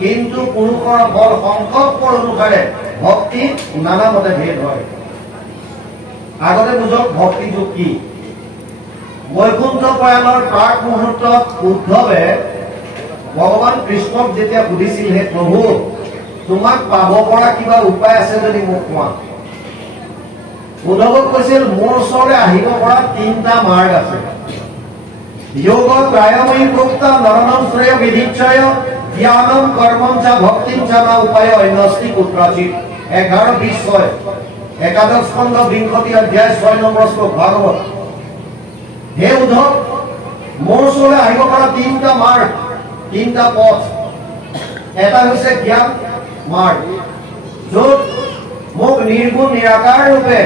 কিন্তু পুৰুষৰ বল সংকল্পৰ অনুসাৰে ভক্তি নানা মতে ভেদ হয়। আগতে বুঝক ভক্তি যুগ কি। বৈকুণ্ঠ প্ৰয়াণৰ প্ৰাক মুহূৰ্তত উদ্ধৱে ভগৱান কৃষ্ণক যেতিয়া সুধিছিল, হে প্ৰভু, তোমাক পাব পৰা কিবা উপায় আছে যদি মোক কোৱা। উদ্ধৱক কৈছিল, মোৰ ওচৰলৈ আহিব পৰা 3টা মাৰ্গ আছে। যোগ ত্ৰায়ময়ী প্ৰোক্তা নৰনম শ্ৰেয় বিধিচ্ছয় জ্ঞানম কৰ্মম চ ভক্তিম চ না উপায় অন্যস্তি কুত্ৰাচিত। 11:20 একাদশ খণ্ড 20 অধ্যায় 6 নম্বৰ শ্লোক ভাগৱত। হে উদ্ধৱ, মোৰ ওচৰলৈ আহিব পৰা 3টা মাৰ্গ, 3টা পথ। এটা হৈছে জ্ঞান মাৰ্গ, য'ত মোক নিৰ্গুণ নিৰাকাৰ ৰূপে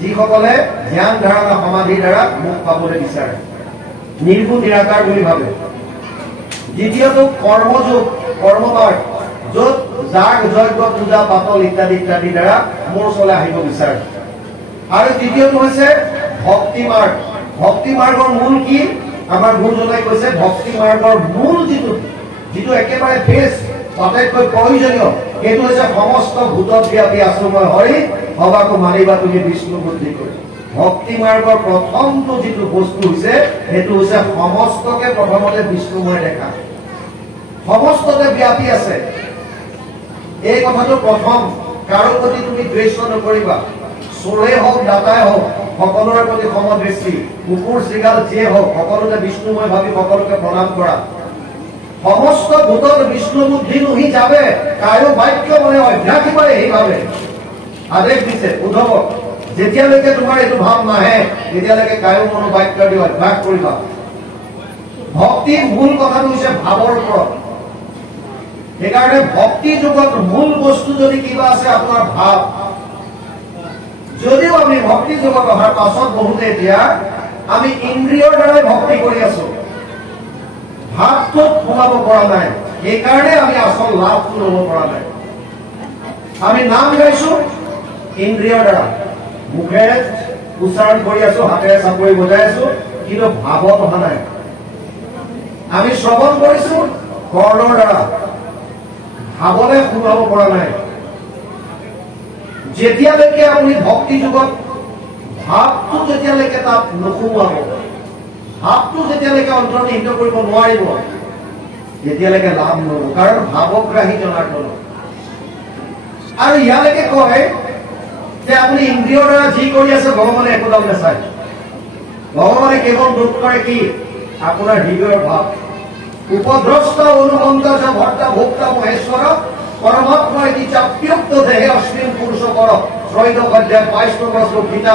যিসকলে ধ্যান ধাৰণা সমাধিৰ দ্বাৰা মোক পাবলৈ বিচাৰে, নিৰ্গুণ নিৰাকাৰ বুলি ভাবে। দ্বিতীয়টো কৰ্মযোগ, কৰ্মমাৰ্গ, য'ত যাগ যজ্ঞ পূজা পাতল ইত্যাদি ইত্যাদিৰ দ্বাৰা মোৰ ওচৰলৈ আহিব বিচাৰে। আৰু তৃতীয়টো হৈছে ভক্তি মাৰ্গ। ভক্তি মাৰ্গৰ মূল কি? আমাৰ গুৰুজনাই কৈছে, ভক্তি মাৰ্গৰ মূল যিটো একেবাৰে বেছ, আটাইতকৈ প্ৰয়োজনীয়, সেইটো হৈছে সমস্ত ভূতত ব্যাপী আশ্ৰময় হৰি ভবাকো মানিবা তুমি বিষ্ণু বুদ্ধি কৰি। ভক্তি মাৰ্গৰ প্ৰথমটো যিটো বস্তু হৈছে, সেইটো হৈছে সমস্তকে প্ৰথমতে বিষ্ণুময় দেখা, সমস্ততে ব্যাপী আছে। এই কথাটো প্ৰথম। কাৰো প্ৰতি তুমি দ্বেষ নকৰিবা, চোৰে হওক দাতাই হওক সকলোৰে প্ৰতি সমদৃষ্টি, কুকুৰ শৃগাল যিয়ে হওক সকলোতে বিষ্ণুময় ভাবি সকলোকে প্ৰণাম কৰা। সমস্ত ভূতত বিষ্ণু বুদ্ধি নুহি যাবে, কায়ো বাক্য মনে অভ্যাস কৰে সেইভাবে আদেশ দিছে উদ্ধৱক। যেতিয়ালৈকে তোমাৰ এইটো ভাৱ নাহে, তেতিয়ালৈকে কায়ো মনো বাক্য দি অভ্যাস কৰিবা। ভক্তিৰ মূল কথাটো হৈছে ভাৱৰ ওপৰত। সেইকাৰণে ভক্তি যুগত মূল বস্তু যদি কিবা আছে, আপোনাৰ ভাৱ। যদিও আমি ভক্তি যুগত অহাৰ পাছত বহুতে এতিয়া আমি ইন্দ্ৰিয়ৰ দ্বাৰাই ভক্তি কৰি আছো, ভাৱটোত সোমাব পৰা নাই। সেইকাৰণে আমি আচল লাভটো ল'ব পৰা নাই। আমি নাম গাইছো ইন্দ্ৰিয়ৰ দ্বাৰা, মুখেৰে উচ্চাৰণ কৰি আছো, হাতেৰে চাপৰি বজাই আছো, কিন্তু ভাৱত অহা নাই। আমি শ্ৰৱণ কৰিছো কৰ্ণৰ দ্বাৰা, ভাৱলে সোমাব পৰা নাই। যেতিয়ালৈকে আপুনি ভক্তি যুগত ভাৱটো যেতিয়ালৈকে তাত নোসোমাব, ভাৱটো যেতিয়ালৈকে অন্তৰ্নিহিত কৰিব নোৱাৰিব, তেতিয়ালৈকে লাভ নহব। কাৰণ ভাৱগ্ৰাহী জনাৰ্দন। আৰু ইয়ালৈকে কয় যে আপুনি ইন্দ্ৰিয়ৰ দ্বাৰা যি কৰি আছে ভগৱানে একোডাল নাচায়। ভগৱানে কেৱল দুখ কৰে কি? আপোনাৰ হৃদয়ৰ ভাৱ। উপদ্ৰষ্ট অনুবন্ত ভৰ্তা ভোক্তা মহেশ্বৰ পৰমাত্মা এটি চাপ্যুক্ত দেহে অশ্বিন পুৰুষ কৰ 3 অধ্যায় 22 নম্বৰ শ্লোক গীতা।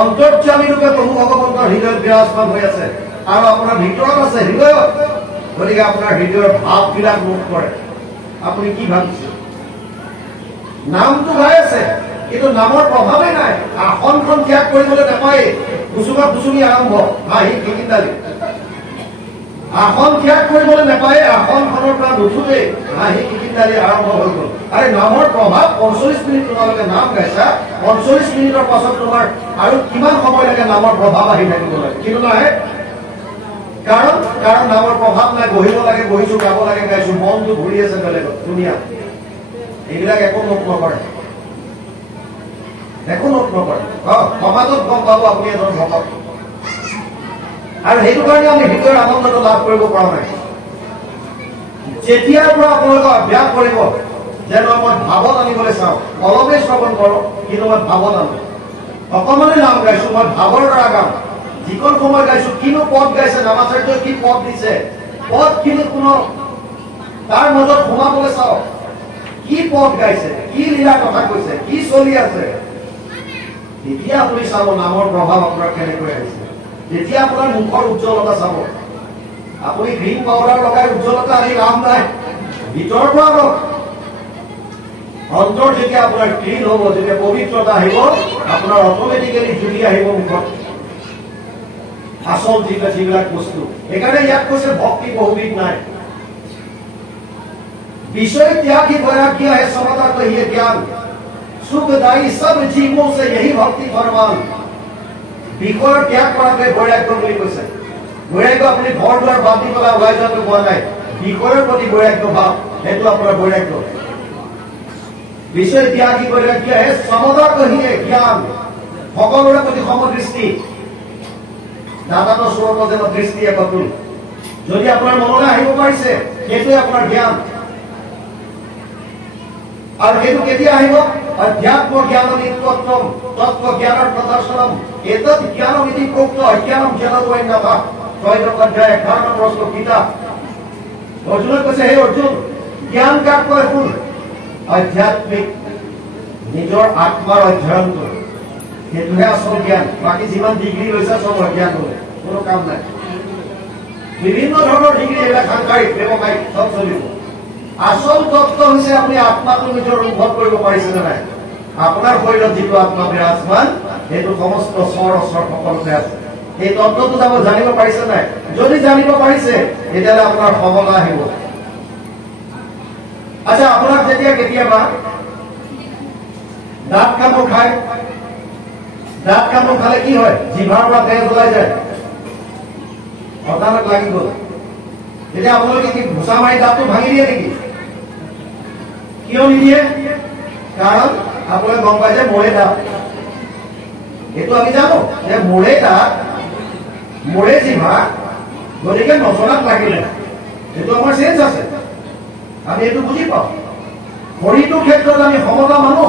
অন্তৰ্যামী ৰূপে প্ৰভু ভগৱন্তৰ হৃদয়ত বিৰাজমান হৈ আছে আৰু আপোনাৰ ভিতৰত আছে হৃদয়ত। গতিকে আপোনাৰ হৃদয়ৰ ভাৱবিলাক মুখ কৰে। আপুনি কি ভাবিছে? নামটো গাই আছে, কিন্তু নামৰ প্ৰভাৱেই নাই। আসনখন ত্যাগ কৰিবলৈ নাপায়, কুচুমা কুচুমি আৰম্ভ, হাঁহি খিকিন্দালি। আসন ত্যাগ কৰিবলৈ নাপায়, আসনখনৰ পৰা নুঠোতেই হাঁহি খিকিন্দালি আৰম্ভ হৈ গ'ল। আৰে নামৰ প্ৰভাৱ 45 মিনিট তোমালোকে নাম গাইছা, 45 মিনিটৰ পাছত তোমাৰ আৰু কিমান সময় লাগে নামৰ প্ৰভাৱ আহি থাকিব লাগে? কিন্তু নাহে। কাৰণ নামৰ প্ৰভাৱ নাই। বহিব লাগে বহিছো, গাব লাগে গাইছো, মনটো ঘূৰি আছে বেলেগত ধুনীয়া। এইবিলাক একো নোট নকৰে, একো নোট নকৰে। সমাজত গম পাব আপুনি এজন ভকত। আৰু সেইটো কাৰণে আমি হৃদয়ৰ আনন্দটো লাভ কৰিব পৰা নাই। যেতিয়াৰ পৰা আপোনালোকে অভ্যাস কৰিব যে মই ভাৱত আনিবলৈ চাওঁ, অলপেই শ্ৰৱণ কৰো, কিন্তু মই ভাৱত আনো। অকমানে নাম গাইছো, মই ভাৱৰ দ্বাৰা গাম। যিকণ সময় গাইছো, কিনো পদ গাইছে, নামাচাৰ্যই কি পদ দিছে, পদ কিনো কোনো তাৰ মাজত সোমাবলৈ চাওঁ। কি পদ গাইছে, কি লীলা কথা কৈছে, কি চলি আছে, তেতিয়া আপুনি চাব নামৰ প্ৰভাৱ আপোনাৰ কেনেকৈ আহিছে। যেতিয়া আপোনাৰ মুখৰ উজ্জ্বলতা চাব, আপুনি গ্ৰীণ পাউডাৰ লগাই উজ্জ্বলতা আনি লাভ নাই, ভিতৰৰ পৰা লওক। অন্তৰ যেতিয়া আপোনাৰ ক্লীন হ'ব, যেতিয়া পবিত্ৰতা আহিব, আপোনাৰ অটমেটিকেলি জুলি আহিব মুখত আচল যিবিলাক বস্তু। সেইকাৰণে ইয়াত কৈছে ভক্তি বহুবিধ নাই। विषय त्याग ही वैराग्य है, समता तो ये ज्ञान सुखदायी सब जीवों से यही भक्ति फरमान। বিষয় ত্যাগ কৰাকে বৈৰাগ্য বুলি কৈছে। বৈৰাগ্য আপুনি ঘৰ দুৱাৰ বাদ দি পেলাই ওলাই যোৱাটো কোৱা নাই। বিষয়ৰ প্ৰতি বৈৰাগ্য ভাৱ, সেইটো আপোনাৰ বৈৰাগ্য। বিষয় ত্যাগী বৈৰাগ্য সমদা কহিয়ে জ্ঞান, সকলোৰে প্ৰতি সমদৃষ্টি, দাদাটো স্বৰূপ যেন দৃষ্টি একতুল। যদি আপোনাৰ মনলৈ আহিব পাৰিছে, সেইটোৱে আপোনাৰ জ্ঞান। আৰু সেইটো কেতিয়া আহিব? অধ্যাত্ম জ্ঞান নিত্যত্বম তত্ত্ব জ্ঞানৰ প্ৰদৰ্শনম এতৎ জ্ঞানম ইতি প্ৰোক্ত অজ্ঞানম জ্ঞানদ্বৈন্যতা। ৬ অধ্যায় ১১ নম্বৰ শ্লোক গীতা। অৰ্জুনে কৈছে, হে অৰ্জুন, জ্ঞান কাক কয় শুন? আধ্যাত্মিক নিজৰ আত্মাৰ অধ্যয়ন কৰে, সেইটোহে আচল জ্ঞান। বাকী যিমান ডিগ্ৰী লৈছে চব অজ্ঞান হলে কোনো কাম নাই। বিভিন্ন ধৰণৰ ডিগ্ৰী, এইবিলাক সাংসাৰিক ব্যৱসায়িক চব চলিব। আচল তত্ত্ব হৈছে আপুনি আত্মাটো নিজৰ অনুভৱ কৰিব পাৰিছে নে নাই? আপোনাৰ শৰীৰত যিটো আত্মা বিৰাজমান, সেইটো সমস্ত স্বৰ অস্বৰ সকলোতে আছে। এই তত্ত্বটো জানিব পাৰিছে নাই? যদি জানিব পাৰিছে, তেতিয়াহ'লে আপোনাৰ সমতা আহিব। আচ্ছা, আপোনাক যেতিয়া কেতিয়াবা দাঁত কামোৰ খায়, দাঁত কামোৰ খালে কি হয়? জিভাৰ পৰা তেজ ওলাই যায়, অৰ্থাৎ লাগি গ'ল। তেতিয়া আপোনালোকে কি ঘোচা মাৰি দাঁতটো ভাঙি দিয়ে নেকি? কিয় নিদিয়ে? কাৰণ আপোনালোকে গম পাই যে মোৰে দাঁত। এইটো আমি জানো যে মোৰে দাঁত, মোৰে জিভা, গতিকে নচলাত লাগিলে এইটো আমাৰ চেঞ্জ আছে, আমি এইটো বুজি পাওঁ। শৰীৰটোৰ ক্ষেত্ৰত আমি সমতা মানো,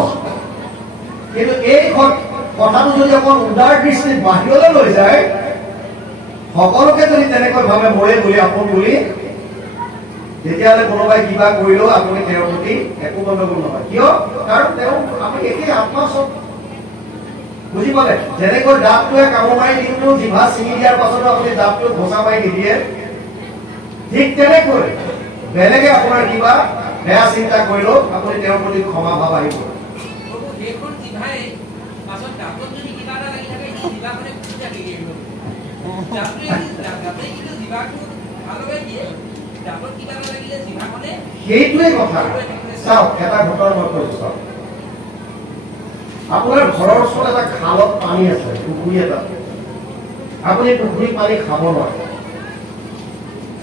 কিন্তু এই কথাটো যদি অকণ উদাৰ দৃষ্টিত বাহিৰলৈ লৈ যায়, সকলোকে যদি তেনেকৈ ভাবে মোৰে বুলি, আপোন বুলি, তেতিয়াহ'লে কোনোবাই কিবা কৰিলেও আপুনি তেওঁৰ প্ৰতি একো গণ্ডগোল নহয়। কিয়? কাৰণ তেওঁ আমি একেই আত্মা চব। বুজি পালে? যেনেকৈ দাঁতটোৱে কামোৰ মাৰি দিনটো জিভা ছিঙি দিয়াৰ পাছতো আপুনি দাঁতটো ঘোচা মাৰি নিদিয়ে, ঠিক তেনেকৈ বেলেগে আপোনাৰ কিবা বেয়া চিন্তা কৰিলেও আপুনি তেওঁৰ প্ৰতি ক্ষমা ভাৱ আহিব। সেইটোৱে কথা। চাওক, এটা ঘটনা মই কৈছো, চাওক, আপোনাৰ ঘৰৰ ওচৰত এটা খালত পানী আছে, পুখুৰী এটা, আপুনি পুখুৰীৰ পানী খাব নোৱাৰে।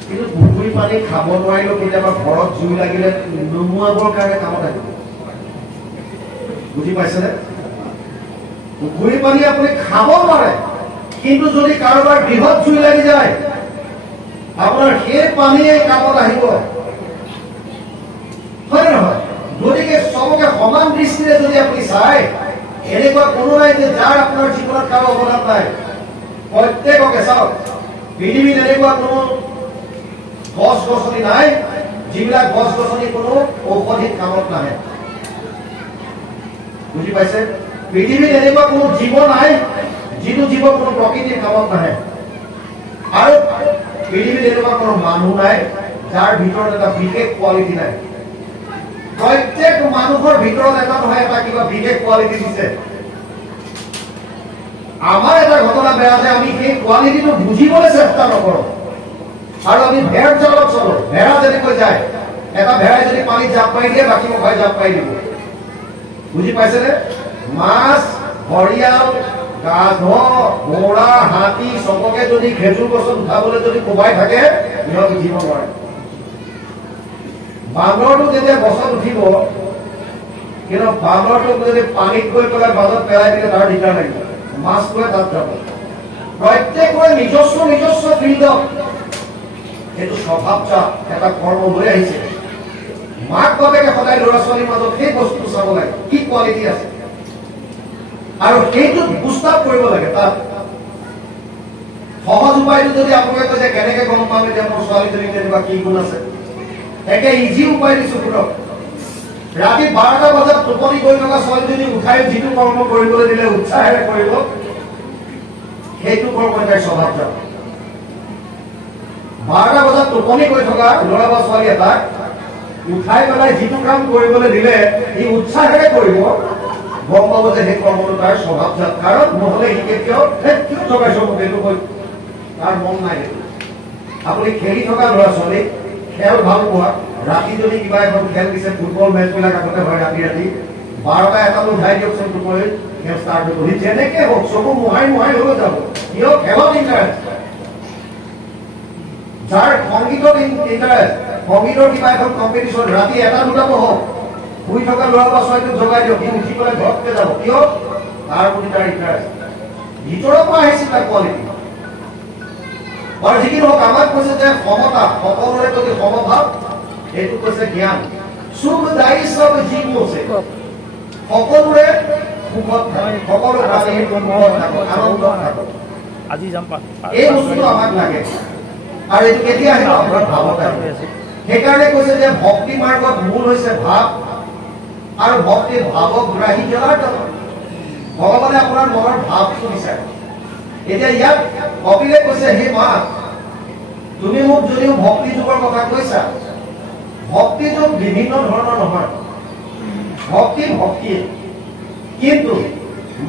কিন্তু পুখুৰী পানী খাব নোৱাৰিলেও কেতিয়াবা ঘৰত জুই লাগিলে নুমুৱাবৰ কাৰণে কামত আহিব। বুজি পাইছেনে? পুখুৰী পানী আপুনি খাব নোৱাৰে, কিন্তু যদি কাৰোবাৰ বৃহৎ জুই লাগি যায়, আপোনাৰ সেই পানীয়ে কামত আহিব, হয় নহয়? গতিকে চবকে সমান দৃষ্টিৰে যদি আপুনি চায়, এনেকুৱা কোনো নাই যে যাৰ আপোনাৰ জীৱনত কাৰো অৱদান নাই। প্ৰত্যেককে চাওক, পৃথিৱীত এনেকুৱা কোনো গছ গছনি নাই যিবিলাক গছ গছনি কোনো ঔষধিক কামত নাহে। বুজি পাইছে? পৃথিৱীত এনেকুৱা কোনো জীৱ নাই যিটো জীৱ কোনো প্ৰকৃতিৰ কামত নাহে। আৰু পৃথিৱীত এনেকুৱা কোনো মানুহ নাই যাৰ ভিতৰত এটা বিশেষ কোৱালিটি নাই। প্ৰত্যেক মানুহৰ ভিতৰত এটা নহয় এটা কিবা বিশেষ কোৱালিটি দিছে। আমাৰ এটা ঘটনা বেয়া যে আমি সেই কোৱালিটিটো বুজিবলৈ চেষ্টা নকৰোঁ, আৰু আমি ভেড় জালত চলো। ভেড়া যেনেকৈ যায়, এটা ভেড়াই যদি পানীত জাপ মাৰি দিয়ে, বাকী মুখাই জাপ মাৰি দিব। বুজি পাইছেনে? মাছ, ঘৰিয়াল, গাধ, ঘোঁৰা, হাতী চবকে যদি খেজুৰ গছত উঠাবলৈ যদি কোবাই থাকে, সিহঁত উঠিব নোৱাৰে। বান্দৰটো যেতিয়া গছত উঠিব, কিন্তু বান্দৰটোক যদি পানীত গৈ পেলাই মাজত পেলাই দিলে তাৰ দিগদাৰ লাগিব, মাছটোৱে তাত যাব। প্ৰত্যেকৰে নিজস্ব নিজস্ব ফিল্ডত সেইটো স্বভাৱজাত এটা কৰ্ম লৈ আহিছে। মাক বাপেকে সদায় ল'ৰা ছোৱালীৰ মাজত সেই বস্তুটো চাব লাগে, কি কোৱালিটি আছে, আৰু সেইটো গুস্তাৱ কৰিব লাগে। তাত সহজ উপায়টো যদি আপোনালোকে কৈছে কেনেকে গম পাম এতিয়া মোৰ ছোৱালীজনী তেনেকুৱা কি গুণ আছে, একে ইজি উপায় দিছো শুনক। ৰাতি 12টা বজাত টোপনি গৈ থকা ছোৱালীজনী উঠাই যিটো কৰ্ম কৰিবলৈ দিলে উৎসাহেৰে কৰিব, সেইটো কৰ্ম তাইৰ স্বভাৱজাত। 12টা বজাত টোপনি গৈ থকা ল'ৰা বা ছোৱালী এটাক উঠাই পেলাই যিটো কাম কৰিবলৈ দিলে সি উৎসাহেৰে কৰিব, গম পাব যে সেই কৰ্মটো তাৰ স্বভাৱজাত। কাৰণ নহলে সি কেতিয়াও কিয় থকাইছ মোক এইটো কৈ তাৰ মন নাই। আপুনি খেলি থকা ল'ৰা ছোৱালী খেল ভাল পোৱা, ৰাতি যদি কিবা এখন খেল দিছে, ফুটবল মেচবিলাক আগতে হয় ৰাতি ৰাতি 12টা এটালৈ উঠাই দিয়কচোন টোপনি, খেল ষ্টাৰ্ট হ'ব। সি যেনেকে হওক চকু মোহাই মোহাই হৈ যাব, কিয় খেলত ইণ্টাৰেষ্ট। যাৰ সংগীতত ইণ্টাৰেষ্ট, সংগীতৰ কিবা এখন কম্পিটিশ্যন ৰাতি 1-2 হওক, শুই থকা ল'ৰা বা ছোৱালীটোক জগাই দিয়ক, সি উঠি পেলাই ঘৰতকে যাব। কিয়? তাৰ প্ৰতি তাৰ ইণ্টাৰেষ্ট ভিতৰৰ পৰা আহিছিল তাৰ কোৱালিটি। আৰু যি কি নহওক আমাক কৈছে যে সমতা, সকলোৰে প্ৰতি সমভাৱ, এইটো কৈছে জ্ঞান। সুখ দায়ী চব জীৱ আছে, সকলোৰে সুখত থাকে, সকলো প্ৰাণীৰ সুখত থাকে, আনন্দত থাকে। আজি যাম এই বস্তুটো আমাক লাগে। আৰু এইটো কেতিয়া আহিব? আপোনাৰ ভাৱত আহিব। সেইকাৰণে কৈছে যে ভক্তি মাৰ্গত মূল হৈছে ভাৱ, আৰু ভক্তিৰ ভাৱগ্ৰাহী জনাৰ্দন। ভগৱানে আপোনাৰ মনৰ ভাৱটো বিচাৰে। এতিয়া ইয়াত কপিলে কৈছে, হে মা, তুমি মোক যদিও ভক্তি যুগৰ কথা কৈছা, ভক্তি যুগ বিভিন্ন ধৰণৰ নহয়, ভক্তি ভক্তিয়ে, কিন্তু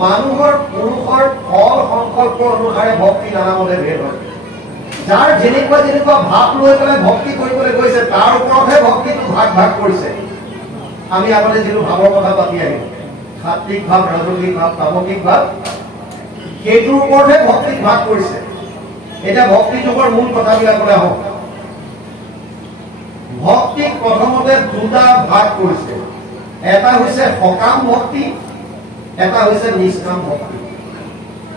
মানুহৰ পুৰুষৰ ফল সংকল্প অনুসাৰে ভক্তি নানামতে ভেদ হয়। যাৰ যেনেকুৱা যেনেকুৱা ভাৱ লৈ পেলাই ভক্তি কৰিবলৈ গৈছে তাৰ ওপৰতহে ভক্তিটো ভাগ ভাগ কৰিছে। আমি আগতে যিটো ভাৱৰ কথা পাতি আহিলো, সাত্বিক ভাৱ, ৰাজসিক ভাৱ, তামসিক ভাৱ, সেইটোৰ ওপৰতহে ভক্তিক ভাগ কৰিছে। এতিয়া ভক্তি যুগৰ মূল কথাবিলাকলৈ আহোঁ। ভক্তিক প্ৰথমতে 2টা ভাগ কৰিছে, এটা হৈছে সকাম ভক্তি, এটা হৈছে নিষ্কাম ভক্তি।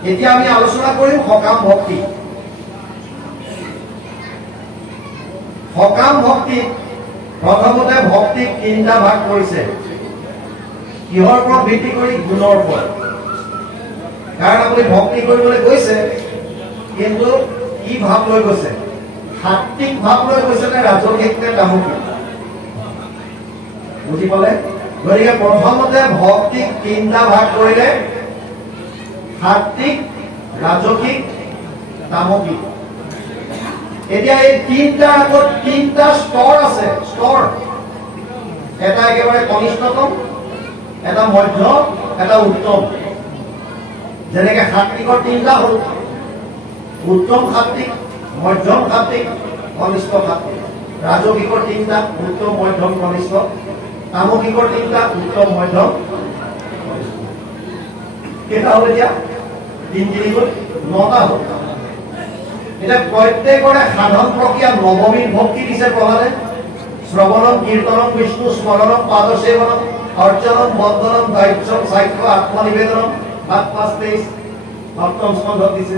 এতিয়া আমি আলোচনা কৰিম সকাম ভক্তি। সকাম ভক্তি প্ৰথমতে ভক্তিক 3টা ভাগ কৰিছে। কিহৰ ওপৰত ভিত্তি কৰি? গুণৰ ওপৰত। কাৰণ আপুনি ভক্তি কৰিবলৈ গৈছে, কিন্তু কি ভাৱ লৈ গৈছে? সাত্বিক ভাৱ লৈ গৈছে নে ৰাজসিক নে তামসিক? বুজি পালে? গতিকে প্ৰথমতে ভক্তিক 3টা ভাগ কৰিলে, সাত্বিক, ৰাজসিক, তামসিক। এতিয়া এই 3টাৰ আগত 3টা স্তৰ আছে। স্তৰ এটা একেবাৰে কনিষ্ঠতম, এটা মধ্য, এটা উত্তম। যেনেকে সাত্বিকৰ 3টা হ'ল, উত্তম সাত্বিক, মধ্যম সাত্বিক, কনিষ্ঠ সাত্বিক। ৰাজসিকৰ 3টা, উত্তম, মধ্যম, কনিষ্ঠ। তামসিকৰ 3টা, উত্তম, মধ্যম, কনিষ্ঠ। কেইটা হ'ল এতিয়া? 3 হ'ল 9টা হ'ল। এতিয়া প্ৰত্যেকৰে সাধন প্ৰক্ৰিয়া নৱমীৰ ভক্তি দিছে প্ৰহ্লাদে। শ্ৰৱণম, কীৰ্তনম, বিষ্ণু স্মৰণম, পাদসেৱনম, অৰ্চনম, বন্দনম, দায়িত্বম, সাক্ষ্য, আত্মনিবেদনম, 5-5-23 সপ্তম স্কন্ধত দিছে।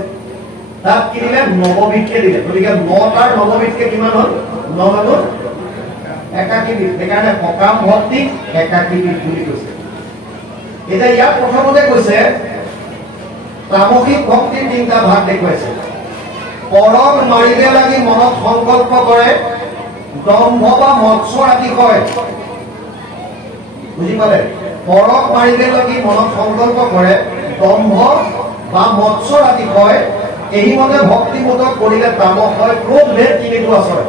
তাত কি দিলে? নৱবিধকে দিলে। গতিকে 9টাৰ নৱবিধকে কিমান হ'ল? 9 একাকীবিধ। সেইকাৰণে সকাম ভক্তিক একাকীবিধ বুলি কৈছে। এতিয়া ইয়াত প্ৰথমতে কৈছে তামসিক ভক্তিৰ 3টা ভাগ দেখুৱাইছে। পৰক মাৰিবে লাগি মনত সংকল্প কৰে, দম্ভ বা মৎসৰ আতিশয়। বুজি পালে? পৰক মাৰিবে লাগি মনত সংকল্প কৰে, দম্ভ বা মৎসৰ আতিশয়, এই মতে ভক্তিবোধক কৰিলে তামস হয়, ক্ৰোধ ভেদ 3টো আচৰণ।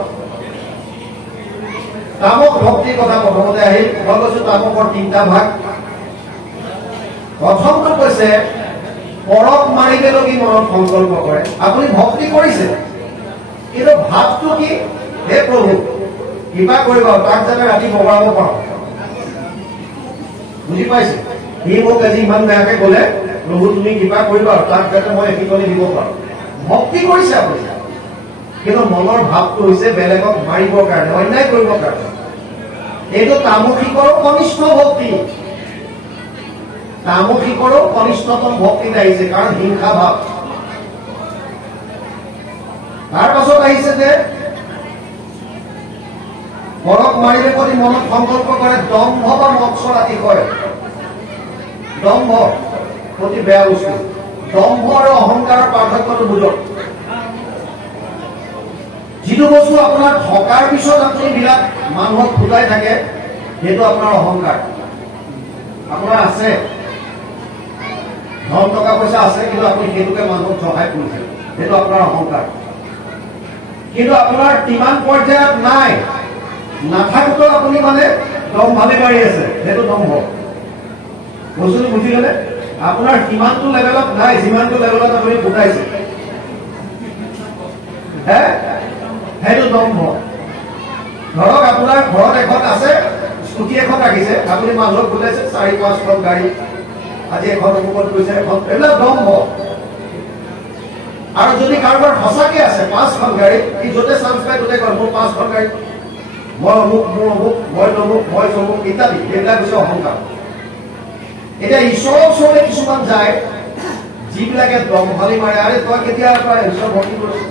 তামস ভক্তিৰ কথা প্ৰথমতে আহিল। মই কৈছো তামসৰ 3টা ভাগ। প্ৰথমটো কৈছে পৰক মাৰিবে লগি মনত সংকল্প কৰে। আপুনি ভক্তি কৰিছে, কিন্তু ভাৱটো কি? হে প্ৰভু, কিবা কৰিব, তাক যাতে ৰাতি বগৰাব পাৰো। বুজি পাইছে? সি মোক আজি ইমান বেয়াকে গলে, প্ৰভু তুমি কিবা কৰিবা, তাক যাতে মই একিকলি দিব পাৰো। ভক্তি কৰিছে আপুনি, কিন্তু মনৰ ভাৱটো হৈছে বেলেগক মাৰিবৰ কাৰণে, অন্যায় কৰিবৰ কাৰণে। এইটো তামসিকৰ কনিষ্ঠ ভক্তি। তামসিকৰো কনিষ্ঠতম ভক্তিত আহিছে, কাৰণ হিংসা ভাৱ। তাৰ পাছত আহিছে যে পৰক মাৰিলে প্ৰতি মনত সংকল্প কৰে, দম্ভ বা মৎসৰ আতিশয়। দম্ভ অতি বেয়া বস্তু। দম্ভ আৰু অহংকাৰৰ পাৰ্থক্যটো বুজক। যিটো বস্তু আপোনাৰ থকাৰ পিছত আপুনি বিৰাট মানুহক ফুটাই থাকে, সেইটো আপোনাৰ অহংকাৰ। আপোনাৰ আছে ধন টকা পইচা আছে, কিন্তু আপুনি সেইটোকে মানুহক সহায় কৰিছে, সেইটো আপোনাৰ অহংকাৰ। কিন্তু আপোনাৰ কিমান পৰ্যায়ত নাই, নাথাকোতেও আপুনি মানে দম ভালে মাৰি আছে, সেইটো দম্ভ। বস্তুটো বুজিলে? আপোনাৰ কিমানটো লেভেলত নাই, যিমানটো লেভেলত আপুনি ফুটাইছে, সেইটো দম্ভ। ধৰক আপোনাৰ ঘৰত এখন আছে, স্কুটি এখন ৰাখিছে, আপুনি মানুহক ফুটাইছে 4-5খন গাড়ী, আজি এখন অমুকত গৈছে, এখন, এইবিলাক দম্ভ। আৰু যদি কাৰোবাৰ সঁচাকে আছে 5খন গাড়ী ই যতে চান্স পায় ততে কয় মোৰ 5খন গাড়ী মই অমুক মোৰ অমুক মই তমুক মই চমুক ইত্যাদি এইবিলাক হৈছে অহংকাৰ এতিয়া ঈশ্বৰৰ ওচৰলৈ কিছুমান যায় যিবিলাকে দম্ভালি মাৰে আৰে তই কেতিয়া ঈশ্বৰ ভক্তি কৰিছ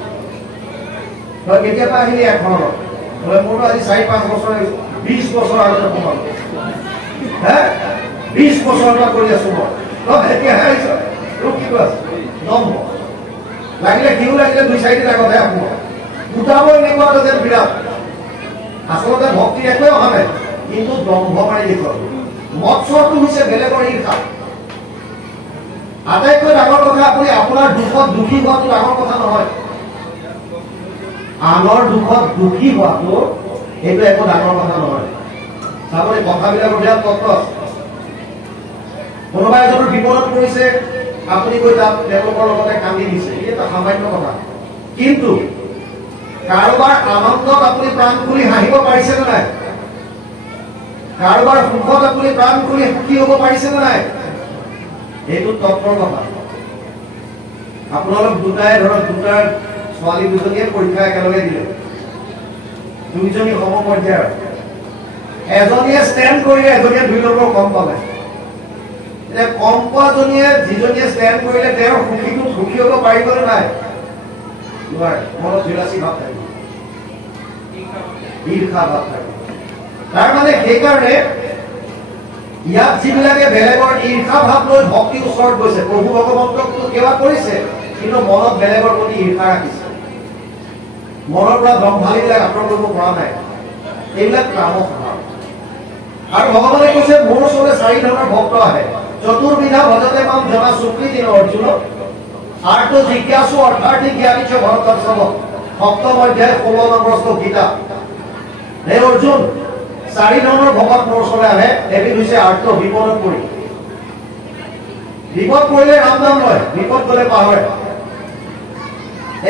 তই কেতিয়াবা আহিলি এখনত মোৰতো আজি 4-5 বছৰ 20 বছৰ আগতে সোমালো হে 20 বছৰ পৰা কৰি আছো মই তই এতিয়াহে আহিছ তোক কি কৈ আছে দম্ভ লাগিলে কিয় লাগিলে 2-4 দিন আগতে আহো দুটাব এনেকুৱা যেন বিৰাট আচলতে ভক্তি একোৱে অহা নাই কিন্তু দম্ভ মাৰি দেখুৱাব মৎসৰটো হৈছে বেলেগৰ ঈৰ্ষা আটাইতকৈ ডাঙৰ কথা আপুনি আপোনাৰ দুখত দুখী হোৱাটো ডাঙৰ কথা নহয় আনৰ দুখত দুখী হোৱাটো এইটো একো ডাঙৰ কথা নহয় চাবলৈ কথাবিলাকৰ বিৰাট তত্ত্ব আছে কোনোবা এজনৰ বিপদত পৰিছে আপুনি গৈ তাত তেওঁলোকৰ লগতে কান্দি দিছে এটা সামান্য কথা কিন্তু কাৰোবাৰ আনন্দত আপুনি প্ৰাণ খুলি হাঁহিব পাৰিছে নে নাই কাৰোবাৰ সুখত আপুনি প্ৰাণ খুলি সুখী হ'ব পাৰিছে নে নাই এইটো তত্ত্বৰ কথা আপোনালোক দুটাই ধৰক দুটাৰ ছোৱালী দুজনীয়ে পৰীক্ষা একেলগে দিলে দুইজনী সমপৰ্যায়ৰ এজনীয়ে ষ্টেণ্ড কৰিলে এজনীয়ে 2 নম্বৰ কম পালে এতিয়া কম পোৱাজনীয়ে যিজনীয়ে ষ্টেণ্ড কৰিলে তেওঁৰ সুখীটো সুখী হ'ব পাৰিবনে নাই নোৱাৰে মনত বিলাসী ভাৱ থাকিব ঈৰ্ষা ভাৱ থাকিব তাৰ মানে সেইকাৰণে ইয়াত যিবিলাকে বেলেগৰ ঈৰ্ষা ভাৱ লৈ ভক্তিৰ ওচৰত গৈছে প্ৰভু ভগৱন্তকটো সেৱা কৰিছে কিন্তু মনত বেলেগৰ প্ৰতি ঈৰ্ষা ৰাখিছে মনৰ পৰা দম্ভালিবিলাক আঁতৰ কৰিব পৰা নাই এইবিলাক কামক ভাৱ আৰু ভগৱানে কৈছে মোৰ ওচৰলৈ 4 ধৰণৰ ভক্ত আহে চতুৰ্বিধা ভজতে মাম জনা সুকৃতি অৰ্জুন আৰ্টো জিজ্ঞাসু অৰ্থাৰ্থী জ্ঞানী চ ভৰতৰ্ষভ সপ্তম অধ্যায় 16 নম্বৰ শ্লোক গীতা হে অৰ্জুন 4 ধৰণৰ ভকত মোৰ ওচৰলৈ আহে এবিধ হৈছে আৰ্ট বিপদত পৰি বিপদ পৰিলে ৰাম নাম লয় বিপদ গলে পাহৰে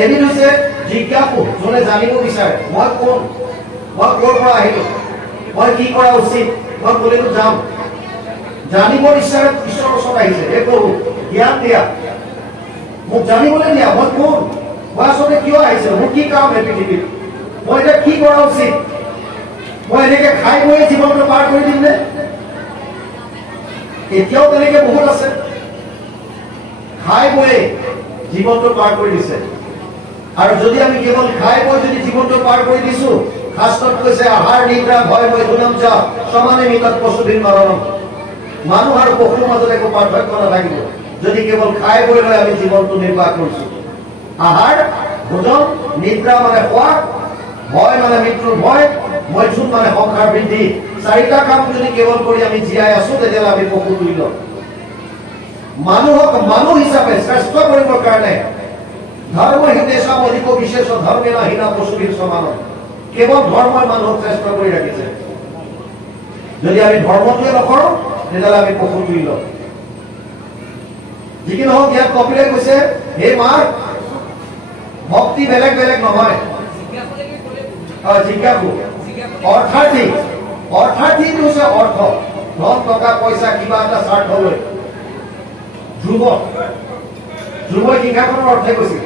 এবিধ হৈছে জিজ্ঞাসু যোনে জানিব বিচাৰে মই কোন মই ক'ৰ পৰা আহিলো মই কি কৰা উচিত মই কলেতো যাম জানিবৰ ইচ্ছাৰে ঈশ্বৰৰ ওচৰত আহিছে হে প্ৰভু জ্ঞান দিয়া মোক জানিবলৈ দিয়া মই কোন মই আচলতে কিয় আহিছো মোৰ কি কাম এই পৃথিৱীত মই এতিয়া কি কৰা উচিত মই এনেকে খাই বৈ জীৱনটো পাৰ কৰি দিম নে এতিয়াও তেনেকে বহুত আছে খাই বৈ জীৱনটো পাৰ কৰি দিছে আৰু যদি আমি কেৱল খাই বৈ যদি জীৱনটো পাৰ কৰি দিছো শাস্ত্ৰত কৈছে আহাৰ নিদ্ৰা ভয় মৈথুনম চ সমানে মিতত পশুধীন মৰণম মানুহ আৰু পশুৰ মাজত একো পাৰ্থক্য নাথাকিব যদি কেৱল খাই বৈ লৈ আমি জীৱনটো নিৰ্বাহ কৰিছো আহাৰ ভোজন নিদ্ৰা মানে খোৱা ভয় মানে মৃত্যুৰ ভয় মৈথুন মানে সংসাৰ বৃদ্ধি 4টা কাম যদি কেৱল কৰি আমি জীয়াই আছো তেতিয়াহ'লে আমি পশু তুল্য মানুহক মানুহ হিচাপে শ্ৰেষ্ঠ কৰিবৰ কাৰণে ধৰ্ম হিতেশা অধিক বিশেষ ধৰ্মে নাহিনা পশুভীৰ সমান কেৱল ধৰ্মই মানুহক শ্ৰেষ্ঠ কৰি ৰাখিছে যদি আমি ধৰ্মটোৱে নকৰো তেতিয়াহ'লে আমি পশু তুল্য যি কি নহওক ইয়াত কপিলে কৈছে হে মাৰ ভক্তি বেলেগ বেলেগ নহয় জিজ্ঞাসু অৰ্থাৰ্থী অৰ্থাৰ্থীটো হৈছে অৰ্থ ধন টকা পইচা কিবা এটা স্বাৰ্থ লৈ ধ্ৰুৱই শিক্ষাখনৰ অৰ্থে কৈছিল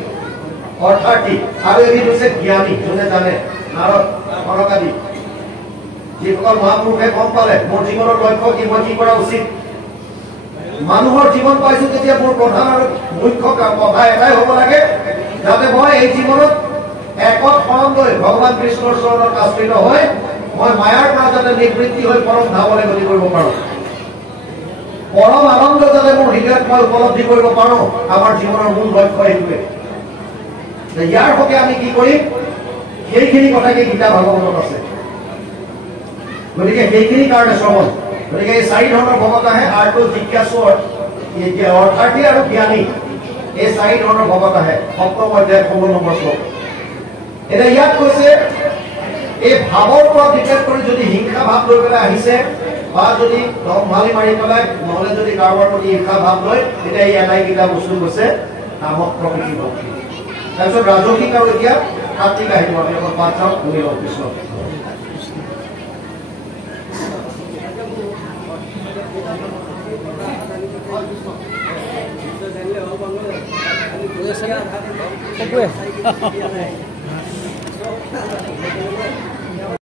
অৰ্থাৰ্থী আৰু এবিধ হৈছে জ্ঞানী যোনে জানে নাৰদ সনকাদি যিসকল মহাপুৰুষে গম পালে মোৰ জীৱনৰ লক্ষ্য কি মই কি কৰা উচিত মানুহৰ জীৱন পাইছো তেতিয়া মোৰ প্ৰধান আৰু মুখ্য কথা এটাই হ'ব লাগে যাতে মই এই জীৱনত একত শৰণ লৈ ভগৱান কৃষ্ণৰ চৰণত আশ্ৰিত হৈ মই মায়াৰ পৰা যাতে নিবৃত্তি হৈ পৰম ধামলৈ গতি কৰিব পাৰো পৰম আনন্দ যাতে মোৰ হৃদয়ত মই উপলব্ধি কৰিব পাৰো আমাৰ জীৱনৰ মূল লক্ষ্য এইটোৱে ইয়াৰ হকে আমি কি কৰিম সেইখিনি কথাকে গীতা ভাগৱতত আছে গতিকে সেইখিনি কাৰণে শ্ৰৱণ গতিকে এই 4 ধৰণৰ ভকত আহে আৰ্ট জিজ্ঞাসু অৰ্থাৰ্থী আৰু জ্ঞানী এই 4 ধৰণৰ ভকত আহে সপ্তম অধ্যায় 16 নম্বৰ শ্লোক এতিয়া ইয়াত কৈছে এই ভাৱৰ ওপৰত ডিপেণ্ড কৰি যদি হিংসা ভাৱ লৈ পেলাই আহিছে বা যদি দম্ভালি মাৰি পেলাই নহলে যদি কাৰোবাৰ প্ৰতি ঈৰ্ষা ভাৱ লয় তেতিয়া এই আটাইকেইটা বস্তু কৈছে নামক প্ৰকৃতি ভক্তি তাৰপিছত ৰাজসিক আৰু এতিয়া সাত্বিক আহিব আমি অকল পাঠ চাওঁ শুনি লওঁ কৃষ্ণ আছে